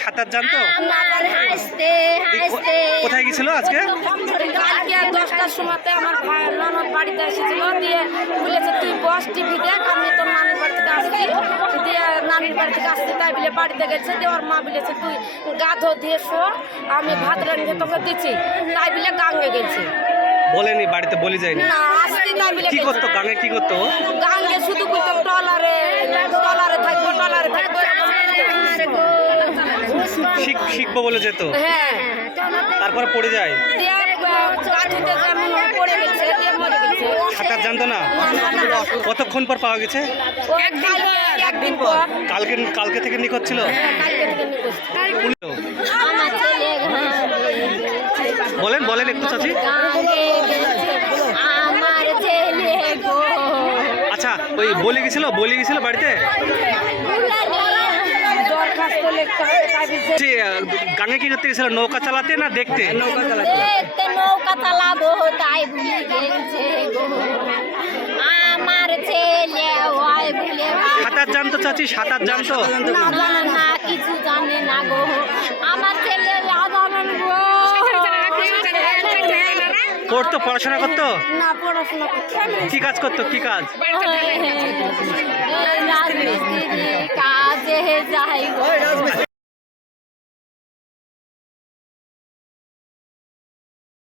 সাঁতার জানতো হাসতে কোথায় গেছিল আজকে? দশটার সময়তে আমার ননদ বাড়িতে এসেছিল দিয়ে বলেছে তুই বস টিভি দেখ আমি তোর নানির বাড়ি থেকে আসছি। দিয়ে নানির বাড়ি থেকে আসছি তাই বলে বাড়িতে গেছে দিয়ে ওর মা বলেছে তুই গা ধো দিয়ে শো আমি ভাত রান্ধিয়ে তোকে দিচ্ছি। তাই বলে গাঙ্গে গেছে। বলেনি বাড়িতে বলি যায়নি। না আসছি তাই বলে কি। করতো গাঙে কি করতো? গাঙ্গে শিখব বলে যেত হ্যাঁ। তারপরে পড়ে যায়? সাঁতার জানতো না? কতক্ষণ পর পাওয়া গেছে? কালকে একদিন পর। কালকে কালকে থেকে নিখোঁজ ছিল? ছেলে বলেন বলেন একটু চাচি। আচ্ছা ওই বলে গেছিল? বলে গেছিল বাড়িতে? গাঙে কি করতে গেছিল নৌকা চালাতে না দেখতে? দেখতে নৌকা চালাবো তাই ভুলে গেছে আমার ছেলে ওই ভুলে সাঁতার জানতো চাচি? সাঁতার জানতো? না। না কিছু জানে না গো। আমার ছেলে গো। পড়তো পড়াশোনা করতো? না পড়াশোনা করতে কি কাজ করতো? কি কাজ? কাজে যাই গো।